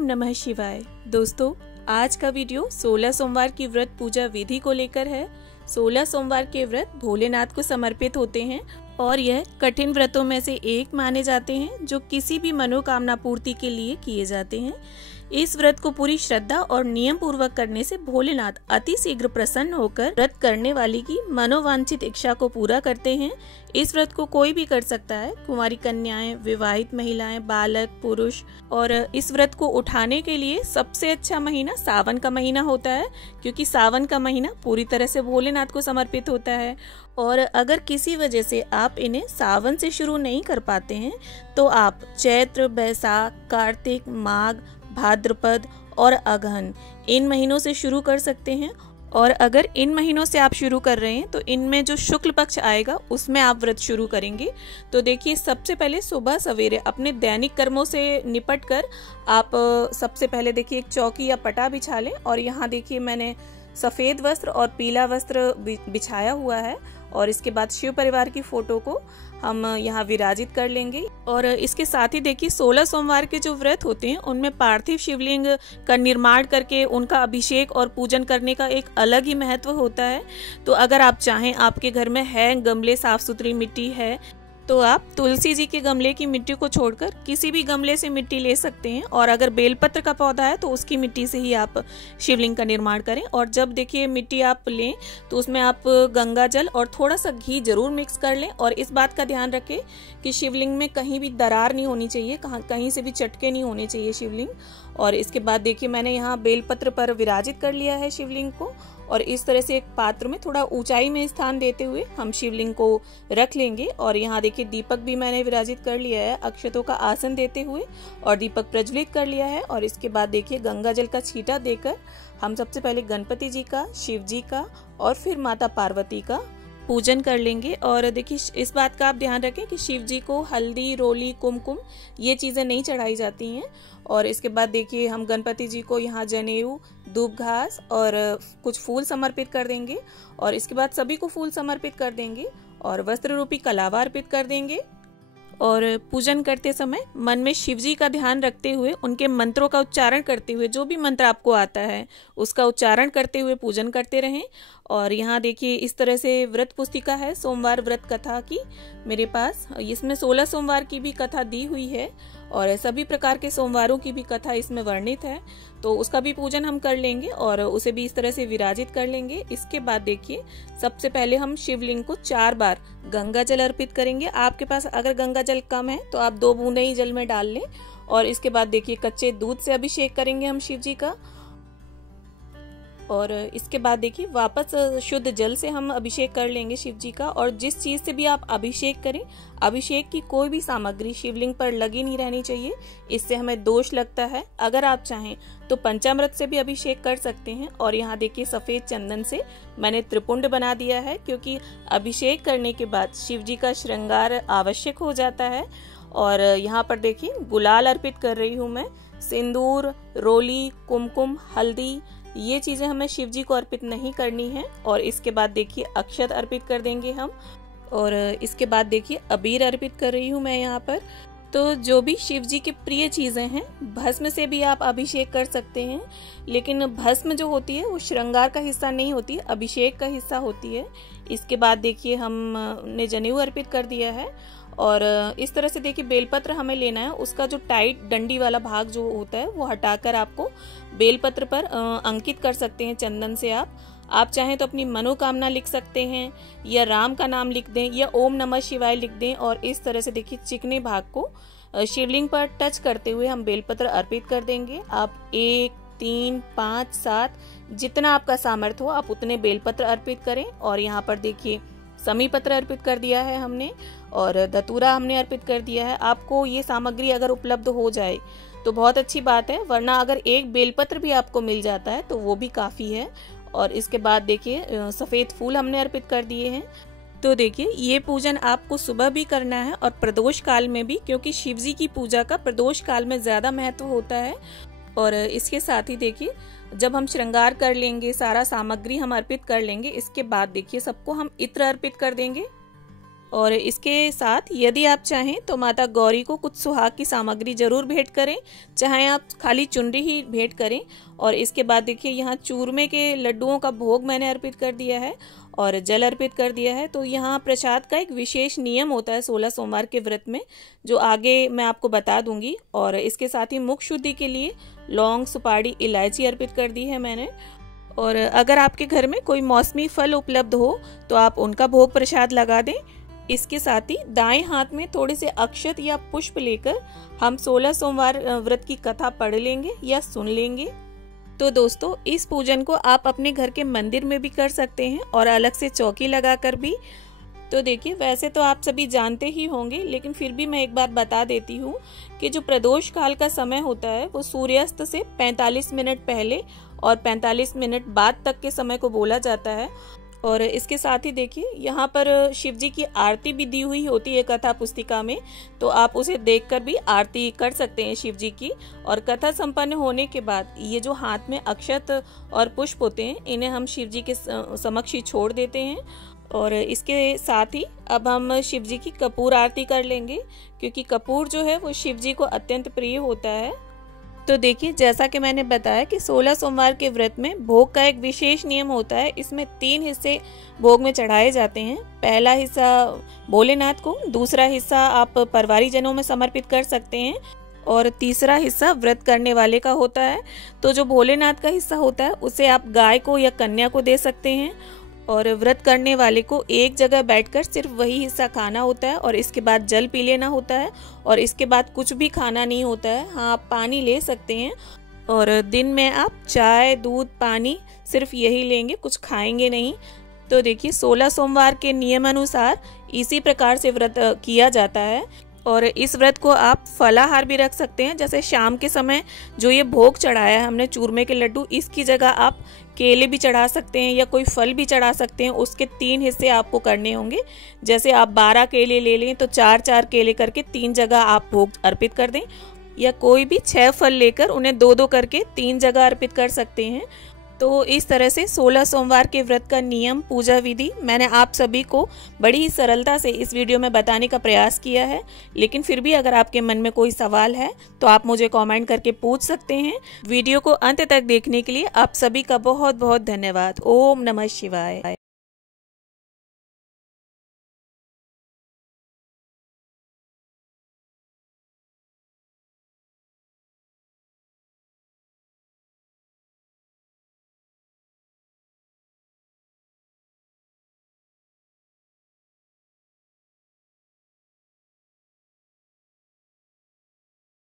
ओम नमः शिवाय। दोस्तों, आज का वीडियो 16 सोमवार की व्रत पूजा विधि को लेकर है। 16 सोमवार के व्रत भोलेनाथ को समर्पित होते हैं और यह कठिन व्रतों में से एक माने जाते हैं जो किसी भी मनोकामना पूर्ति के लिए किए जाते हैं। इस व्रत को पूरी श्रद्धा और नियम पूर्वक करने से भोलेनाथ अति शीघ्र प्रसन्न होकर व्रत करने वाली की मनोवांछित इच्छा को पूरा करते हैं। इस व्रत को कोई भी कर सकता है, कुंवारी कन्याएं, विवाहित महिलाएं, बालक, पुरुष। और इस व्रत को उठाने के लिए सबसे अच्छा महीना सावन का महीना होता है, क्योंकि सावन का महीना पूरी तरह से भोलेनाथ को समर्पित होता है। और अगर किसी वजह से आप इन्हें सावन से शुरू नहीं कर पाते हैं तो आप चैत्र, बैसाख, कार्तिक, माघ, भाद्रपद और अगहन इन महीनों से शुरू कर सकते हैं। और अगर इन महीनों से आप शुरू कर रहे हैं तो इनमें जो शुक्ल पक्ष आएगा उसमें आप व्रत शुरू करेंगे। तो देखिए, सबसे पहले सुबह सवेरे अपने दैनिक कर्मों से निपट कर आप सबसे पहले देखिए एक चौकी या पटा बिछा लें। और यहाँ देखिए मैंने सफेद वस्त्र और पीला वस्त्र बिछाया हुआ है। और इसके बाद शिव परिवार की फोटो को हम यहाँ विराजित कर लेंगे। और इसके साथ ही देखिए 16 सोमवार के जो व्रत होते हैं उनमें पार्थिव शिवलिंग का निर्माण करके उनका अभिषेक और पूजन करने का एक अलग ही महत्व होता है। तो अगर आप चाहें, आपके घर में है गमले, साफ सुथरी मिट्टी है, तो आप तुलसी जी के गमले की मिट्टी को छोड़कर किसी भी गमले से मिट्टी ले सकते हैं। और अगर बेलपत्र का पौधा है तो उसकी मिट्टी से ही आप शिवलिंग का निर्माण करें। और जब देखिए मिट्टी आप लें तो उसमें आप गंगा जल और थोड़ा सा घी जरूर मिक्स कर लें। और इस बात का ध्यान रखें कि शिवलिंग में कहीं भी दरार नहीं होनी चाहिए, कहीं से भी चटके नहीं होने चाहिए शिवलिंग। और इसके बाद देखिए मैंने यहाँ बेलपत्र पर विराजित कर लिया है शिवलिंग को। और इस तरह से एक पात्र में थोड़ा ऊंचाई में स्थान देते हुए हम शिवलिंग को रख लेंगे। और यहाँ देखिए दीपक भी मैंने विराजित कर लिया है अक्षतों का आसन देते हुए, और दीपक प्रज्वलित कर लिया है। और इसके बाद देखिए गंगा जल का छींटा देकर हम सबसे पहले गणपति जी का, शिव जी का और फिर माता पार्वती का पूजन कर लेंगे। और देखिए इस बात का आप ध्यान रखें कि शिव जी को हल्दी, रोली, कुमकुम ये चीजें नहीं चढ़ाई जाती हैं। और इसके बाद देखिए हम गणपति जी को यहाँ जनेऊ, दूब घास और कुछ फूल समर्पित कर देंगे। और इसके बाद सभी को फूल समर्पित कर देंगे और वस्त्र रूपी कलावा अर्पित कर देंगे। और पूजन करते समय मन में शिव जी का ध्यान रखते हुए उनके मंत्रों का उच्चारण करते हुए, जो भी मंत्र आपको आता है उसका उच्चारण करते हुए पूजन करते रहें। और यहाँ देखिए इस तरह से व्रत पुस्तिका है सोमवार व्रत कथा की मेरे पास। इसमें 16 सोमवार की भी कथा दी हुई है और सभी प्रकार के सोमवारों की भी कथा इसमें वर्णित है। तो उसका भी पूजन हम कर लेंगे और उसे भी इस तरह से विराजित कर लेंगे। इसके बाद देखिए सबसे पहले हम शिवलिंग को 4 बार गंगा जल अर्पित करेंगे। आपके पास अगर गंगा जल कम है तो आप 2 बूंदे ही जल में डाल लें। और इसके बाद देखिए कच्चे दूध से अभिषेक करेंगे हम शिव जी का। और इसके बाद देखिए वापस शुद्ध जल से हम अभिषेक कर लेंगे शिव जी का। और जिस चीज से भी आप अभिषेक करें, अभिषेक की कोई भी सामग्री शिवलिंग पर लगी नहीं रहनी चाहिए, इससे हमें दोष लगता है। अगर आप चाहें तो पंचामृत से भी अभिषेक कर सकते हैं। और यहाँ देखिए सफेद चंदन से मैंने त्रिपुंड बना दिया है, क्योंकि अभिषेक करने के बाद शिव जी का श्रृंगार आवश्यक हो जाता है। और यहाँ पर देखिए गुलाल अर्पित कर रही हूँ मैं। सिंदूर, रोली, कुमकुम, हल्दी ये चीजें हमें शिव जी को अर्पित नहीं करनी है। और इसके बाद देखिए अक्षत अर्पित कर देंगे हम। और इसके बाद देखिए अबीर अर्पित कर रही हूँ मैं यहाँ पर। तो जो भी शिव जी की प्रिय चीजें हैं, भस्म से भी आप अभिषेक कर सकते हैं, लेकिन भस्म जो होती है वो श्रृंगार का हिस्सा नहीं होती, अभिषेक का हिस्सा होती है। इसके बाद देखिए हमने जनेऊ अर्पित कर दिया है। और इस तरह से देखिए बेलपत्र हमें लेना है, उसका जो टाइट डंडी वाला भाग जो होता है वो हटाकर आपको बेलपत्र पर अंकित कर सकते हैं चंदन से। आप चाहें तो अपनी मनोकामना लिख सकते हैं, या राम का नाम लिख दें, या ओम नमः शिवाय लिख दें। और इस तरह से देखिए चिकने भाग को शिवलिंग पर टच करते हुए हम बेलपत्र अर्पित कर देंगे। आप 1, 3, 5, 7 जितना आपका सामर्थ्य हो आप उतने बेलपत्र अर्पित करें। और यहाँ पर देखिए समी पत्र अर्पित कर दिया है हमने, और धतूरा हमने अर्पित कर दिया है। आपको ये सामग्री अगर उपलब्ध हो जाए तो बहुत अच्छी बात है, वरना अगर एक बेलपत्र भी आपको मिल जाता है तो वो भी काफी है। और इसके बाद देखिए सफेद फूल हमने अर्पित कर दिए हैं। तो देखिए ये पूजन आपको सुबह भी करना है और प्रदोष काल में भी, क्योंकि शिव जी की पूजा का प्रदोष काल में ज्यादा महत्व होता है। और इसके साथ ही देखिए जब हम श्रृंगार कर लेंगे, सारा सामग्री हम अर्पित कर लेंगे, इसके बाद देखिए सबको हम इत्र अर्पित कर देंगे। और इसके साथ यदि आप चाहें तो माता गौरी को कुछ सुहाग की सामग्री जरूर भेंट करें, चाहे आप खाली चुनरी ही भेंट करें। और इसके बाद देखिए यहाँ चूरमे के लड्डुओं का भोग मैंने अर्पित कर दिया है और जल अर्पित कर दिया है। तो यहाँ प्रसाद का एक विशेष नियम होता है 16 सोमवार के व्रत में, जो आगे मैं आपको बता दूंगी। और इसके साथ ही मुख शुद्धि के लिए लौंग, सुपारी, इलायची अर्पित कर दी है मैंने। और अगर आपके घर में कोई मौसमी फल उपलब्ध हो तो आप उनका भोग प्रसाद लगा दें। इसके साथ ही दाएं हाथ में थोड़े से अक्षत या पुष्प लेकर हम 16 सोमवार व्रत की कथा पढ़ लेंगे या सुन लेंगे। तो दोस्तों, इस पूजन को आप अपने घर के मंदिर में भी कर सकते हैं और अलग से चौकी लगाकर भी। तो देखिए, वैसे तो आप सभी जानते ही होंगे, लेकिन फिर भी मैं एक बार बता देती हूँ कि जो प्रदोष काल का समय होता है वो सूर्यास्त से 45 मिनट पहले और 45 मिनट बाद तक के समय को बोला जाता है। और इसके साथ ही देखिए, यहाँ पर शिव जी की आरती भी दी हुई होती है कथा पुस्तिका में, तो आप उसे देखकर भी आरती कर सकते हैं शिव जी की। और कथा संपन्न होने के बाद ये जो हाथ में अक्षत और पुष्प होते हैं, इन्हें हम शिव जी के समक्ष ही छोड़ देते हैं। और इसके साथ ही अब हम शिव जी की कपूर आरती कर लेंगे, क्योंकि कपूर जो है वो शिव जी को अत्यंत प्रिय होता है। तो देखिए, जैसा कि मैंने बताया कि 16 सोमवार के व्रत में भोग का एक विशेष नियम होता है। इसमें 3 हिस्से भोग में चढ़ाए जाते हैं। पहला हिस्सा भोलेनाथ को, दूसरा हिस्सा आप परिवारी जनों में समर्पित कर सकते हैं और तीसरा हिस्सा व्रत करने वाले का होता है। तो जो भोलेनाथ का हिस्सा होता है उसे आप गाय को या कन्या को दे सकते हैं और व्रत करने वाले को एक जगह बैठकर सिर्फ वही हिस्सा खाना होता है और इसके बाद जल पी लेना होता है और इसके बाद कुछ भी खाना नहीं होता है। हाँ, आप पानी ले सकते हैं और दिन में आप चाय, दूध, पानी सिर्फ यही लेंगे, कुछ खाएंगे नहीं। तो देखिए, 16 सोमवार के नियम अनुसार इसी प्रकार से व्रत किया जाता है। और इस व्रत को आप फलाहार भी रख सकते हैं, जैसे शाम के समय जो ये भोग चढ़ाया है हमने चूरमे के लड्डू, इसकी जगह आप केले भी चढ़ा सकते हैं या कोई फल भी चढ़ा सकते हैं। उसके 3 हिस्से आपको करने होंगे। जैसे आप 12 केले ले लें तो 4-4 केले करके 3 जगह आप भोग अर्पित कर दें, या कोई भी 6 फल लेकर उन्हें 2-2 करके 3 जगह अर्पित कर सकते हैं। तो इस तरह से 16 सोमवार के व्रत का नियम, पूजा विधि मैंने आप सभी को बड़ी ही सरलता से इस वीडियो में बताने का प्रयास किया है। लेकिन फिर भी अगर आपके मन में कोई सवाल है तो आप मुझे कमेंट करके पूछ सकते हैं। वीडियो को अंत तक देखने के लिए आप सभी का बहुत बहुत धन्यवाद। ओम नमः शिवाय।